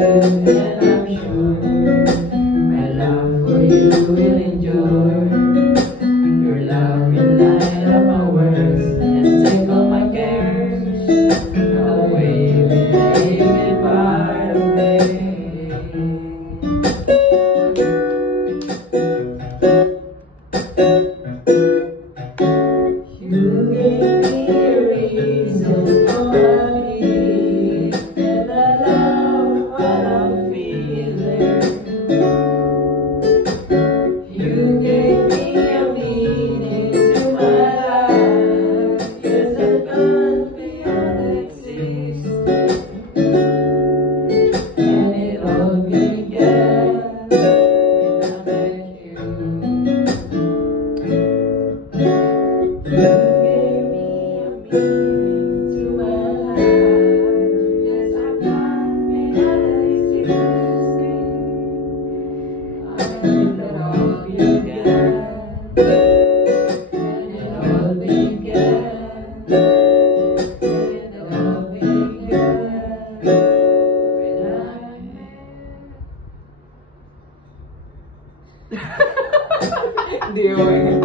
And I'm sure my love for you will endure. Your love will light up my words and take all my cares away with the aching part of me. You gave me a reason for me, and I love what I'm feeling. You gave me a meaning to my life. Yes, I've gone beyond existing, and it all began when I met you. You gave me a meaning to my life. Yes, I've gone beyond existing, and it all began. And it all began. And it all began when I met. Hindi, okay.